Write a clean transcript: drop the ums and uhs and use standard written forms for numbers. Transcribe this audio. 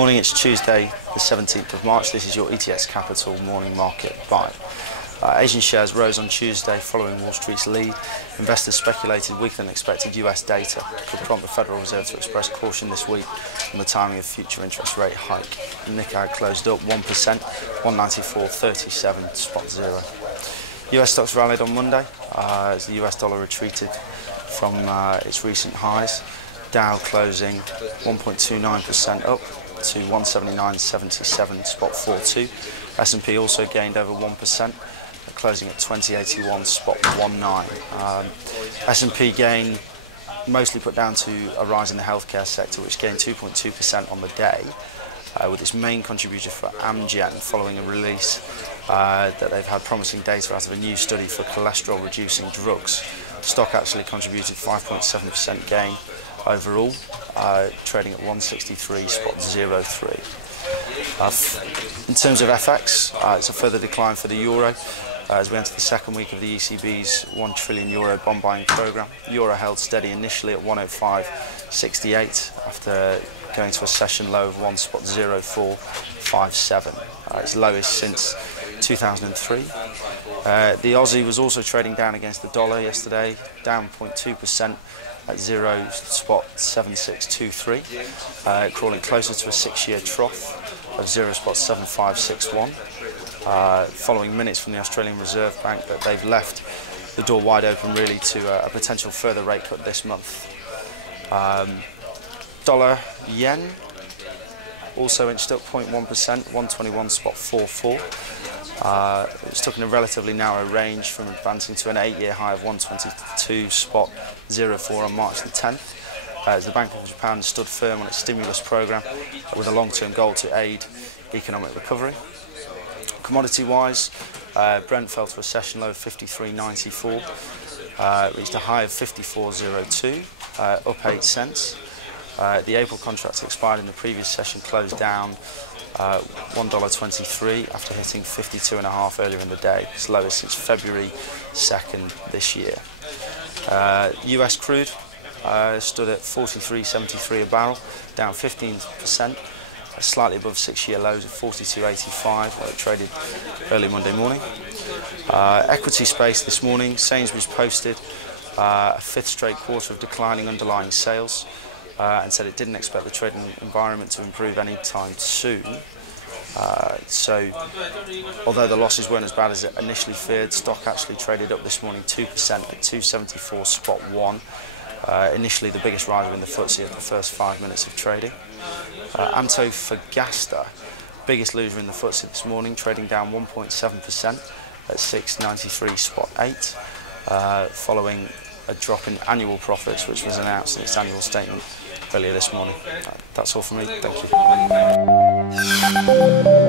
morning, it's Tuesday the 17th of March. This is your ETX Capital morning market buy. Asian shares rose on Tuesday following Wall Street's lead. Investors speculated weaker than expected US data could prompt the Federal Reserve to express caution this week on the timing of future interest rate hike. Nikkei closed up 1%, 194.37.0. US stocks rallied on Monday as the US dollar retreated from its recent highs. Dow closing 1.29% up to 179.77.42. S&P also gained over 1%, closing at 2081.19. S&P gain mostly put down to a rise in the healthcare sector, which gained 2.2% on the day, with its main contributor for Amgen following a release that they've had promising data out of a new study for cholesterol-reducing drugs. The stock actually contributed 5.7% gain overall, trading at 163.03. In terms of FX, it's a further decline for the euro as we enter the second week of the ECB's €1 trillion bond buying programme. Euro held steady initially at 105.68 after going to a session low of 1.0457, its lowest since 2003. The Aussie was also trading down against the dollar yesterday, down 0.2% at 0.7623, crawling closer to a 6-year trough of 0.7561, following minutes from the Australian Reserve Bank that they've left the door wide open really to a potential further rate cut this month. Dollar yen also inched up 0.1%, 121.44. It was stuck in a relatively narrow range from advancing to an 8-year high of 122.04 on March the 10th. As the Bank of Japan stood firm on its stimulus programme with a long-term goal to aid economic recovery. Commodity-wise, Brent fell to a session low of 53.94, reached a high of 54.02, up 8 cents. The April contract expired in the previous session closed down $1.23 after hitting 52.5 earlier in the day, its lowest since February 2nd this year. US crude stood at 43.73 a barrel, down 15%, slightly above 6-year lows of 42.85 where it traded early Monday morning. Equity space this morning, Sainsbury's posted a 5th straight quarter of declining underlying sales and said it didn't expect the trading environment to improve anytime soon. So although the losses weren't as bad as it initially feared, stock actually traded up this morning 2% at 274.1. Initially the biggest riser in the FTSE of the first 5 minutes of trading. Antofagasta, biggest loser in the FTSE this morning, trading down 1.7% at 693.8, following a drop in annual profits which was announced in its annual statement earlier this morning. That's all from me, thank you.